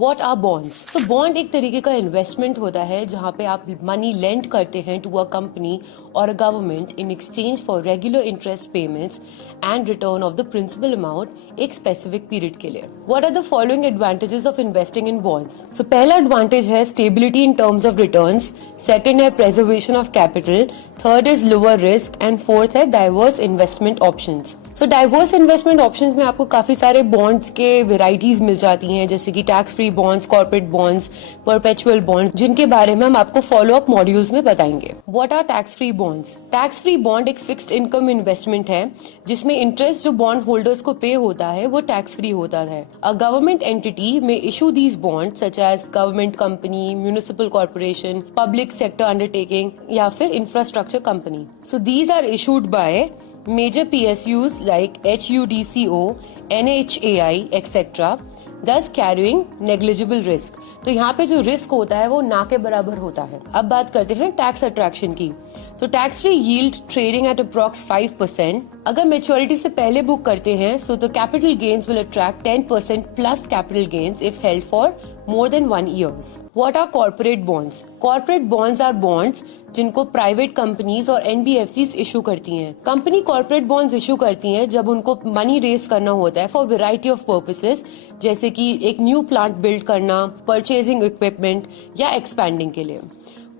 What are bonds? So bond एक तरीके का इन्वेस्टमेंट होता है जहाँ पे आप मनी लेंड करते हैं टू अ कंपनी और a government in exchange for regular interest payments and return of the principal amount एक स्पेसिफिक पीरियड के लिए। What are the following advantages of investing in bonds? So पहला advantage है stability in terms of returns, second है preservation of capital, third is lower risk and fourth है diverse investment options. So diverse investment options में आपको काफी सारे bonds के varieties मिल जाती हैं, जैसे कि tax free bonds, corporate bonds, perpetual bonds, जिनके बारे में हम आपको फॉलो अप मॉड्यूल्स में बताएंगे। What are tax free bonds? Tax free bond एक फिक्स्ड इनकम इन्वेस्टमेंट है जिसमें इंटरेस्ट जो बॉन्ड होल्डर्स को पे होता है वो टैक्स फ्री होता है। A government entity may issue these bond such as government company, municipal corporation, public sector undertaking या फिर infrastructure company. So these are issued by major PSUs like HUDCO, NHAI, etc. thus carrying negligible risk। तो यहाँ पे जो risk होता है वो ना के बराबर होता है। अब बात करते हैं टैक्स अट्रैक्शन की। तो tax free yield trading at approx 5%। अगर मेच्योरिटी से पहले बुक करते हैं so the capital gains will attract 10% plus capital gains if held for more than 1 years। What are corporate bonds? Corporate bonds are bonds जिनको private companies और NBFCs issue करती हैं। Company corporate bonds issue करती हैं जब उनको money raise करना होता है फॉर वेराइटी ऑफ पर्पसेस, जैसे कि एक न्यू प्लांट बिल्ड करना, परचेजिंग इक्विपमेंट या एक्सपैंडिंग के लिए।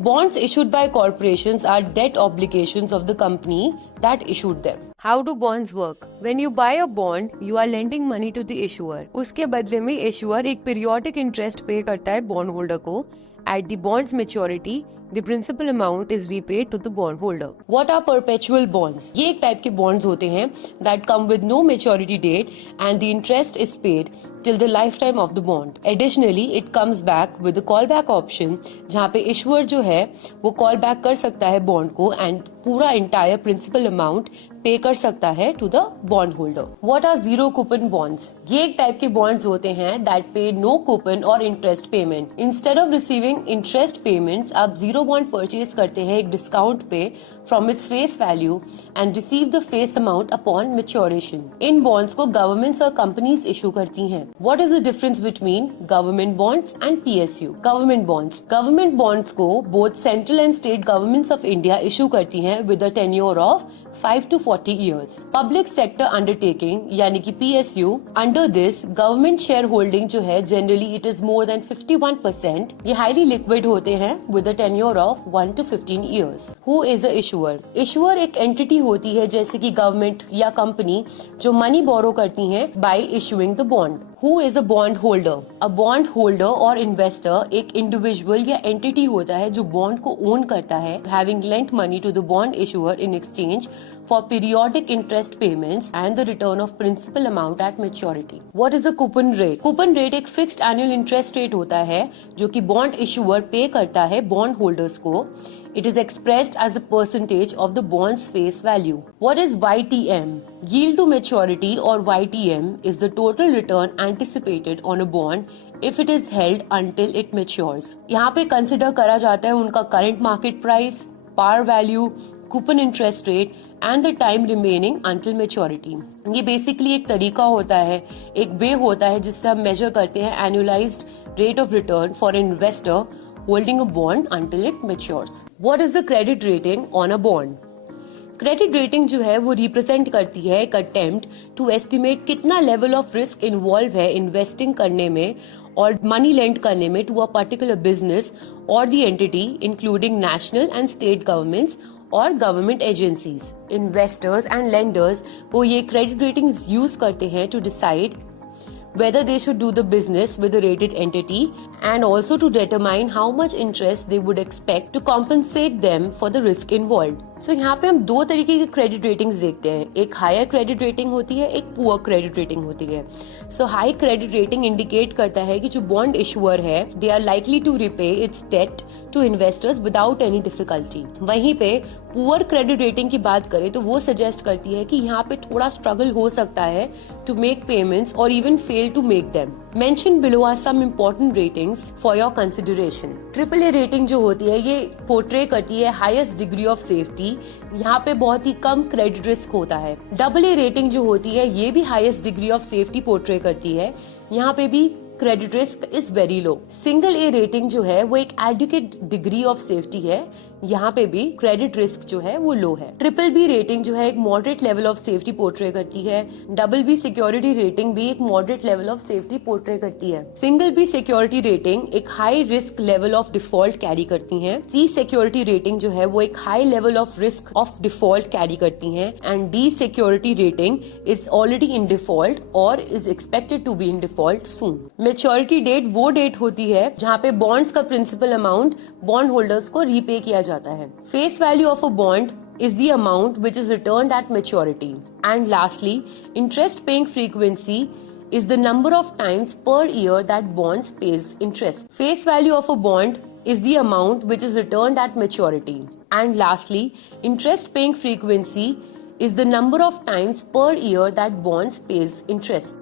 Bonds issued by corporations are debt obligations of the company that issued them। How do bonds work? When you buy a bond, you are lending money to the issuer। उसके बदले में issuer एक periodic interest पे करता है bond holder को। At the bond's maturity, the principal amount is repaid to the bond holder। What are perpetual bonds? ये एक टाइप के bonds होते हैं that come with no maturity date and the interest is paid till the lifetime of the bond। Additionally, it comes back with a callback option जहाँ पे issuer जो है वो call back कर सकता है bond को and पूरा entire principal amount पे कर सकता है to the bond holder। What are zero coupon bonds? ये एक टाइप के bonds होते हैं that pay no coupon or interest payment। Instead of receiving interest payments, आप zero bond purchase करते हैं एक discount पे from its face value and receive the face amount upon maturation। In bonds को governments और companies issue करती हैं। What is the difference between government bonds and PSU? Government bonds। Government bonds को both central and state governments of India issue करती हैं with a tenure of 5 to 40 years। Public sector undertaking यानी कि PSU, under this government shareholding जो है generally it is more than 51%। ये highly liquid होते हैं with a tenure of 1 to 15 years। Who is a issuer? Issuer एक entity होती है जैसे कि government या company जो money borrow करती हैं by issuing the bond। Who is a bond holder? A bond holder और investor एक individual या entity होता है जो bond को own करता है, having lent money to the bond issuer in exchange for periodic interest payments and the return of principal amount at maturity। What is the coupon rate? Coupon rate एक fixed annual interest rate होता है जो कि bond issuer pay करता है bond holders को। It is expressed as a percentage of the bond's face value। What is YTM? Yield to maturity or YTM is the total return anticipated on a bond if it is held until it matures। यहाँ पे consider करा जाता है उनका current market price, par value, coupon interest rate and the time remaining until maturity। ये basically एक तरीका होता है, एक वे होता है जिससे हम मेजर करते हैं annualized rate of return for an investor holding a bond until it matures। What is the credit rating on a bond? Credit rating जो है वो रिप्रेजेंट करती है एक अटेम्प्ट टू एस्टिमेट कितना लेवल ऑफ रिस्क इन्वॉल्व है investing करने में और मनी लेंड करने में टू अ पर्टिकुलर बिजनेस और the entity including national and state governments और government agencies. Investors and lenders वो ये क्रेडिट रेटिंग्स यूज करते हैं to decide whether they should do the business with a rated entity and also to determine how much interest they would expect to compensate them for the risk involved। So यहाँ पे हम दो तरीके की credit ratings देखते हैं, एक higher credit rating होती है, एक पुअर क्रेडिट रेटिंग होती है। So high credit rating indicate करता है कि जो बॉन्ड इशुअर है they are likely to repay its debt to investors without any difficulty. वहीं पे पुअर क्रेडिट रेटिंग की बात करें तो वो सजेस्ट करती है कि यहाँ पे थोड़ा स्ट्रगल हो सकता है टू मेक पेमेंट्स और even fail to make them. Mention below are some important ratings for your consideration. AAA rating जो होती है ये पोर्ट्रे करती है हाईएस्ट डिग्री ऑफ सेफ्टी, यहाँ पे बहुत ही कम क्रेडिट रिस्क होता है। AA रेटिंग जो होती है ये भी highest degree of safety portray करती है, यहाँ पे भी credit risk is very low. Single A rating जो है वो एक एडुकेट डिग्री ऑफ सेफ्टी है, यहाँ पे भी क्रेडिट रिस्क जो है वो लो है। ट्रिपल बी रेटिंग जो है एक moderate level of safety portray करती है। डबल बी सिक्योरिटी रेटिंग भी एक moderate level of safety portray करती है। सिंगल बी सिक्योरिटी रेटिंग एक high risk level of default carry करती है। सी सिक्योरिटी रेटिंग जो है वो एक high level of risk of default carry करती है। And D security rating is already in default और is expected to be in default soon. Maturity date वो डेट होती है जहाँ पे बॉन्ड्स का प्रिंसिपल अमाउंट बॉन्ड होल्डर्स को रीपे किया जाता है। Face value of a bond is the amount which is returned at maturity. And lastly, interest paying frequency is the number of times per year that bonds pays interest. Face value of a bond is the amount which is returned at maturity. And lastly, interest paying frequency is the number of times per year that bonds pays interest.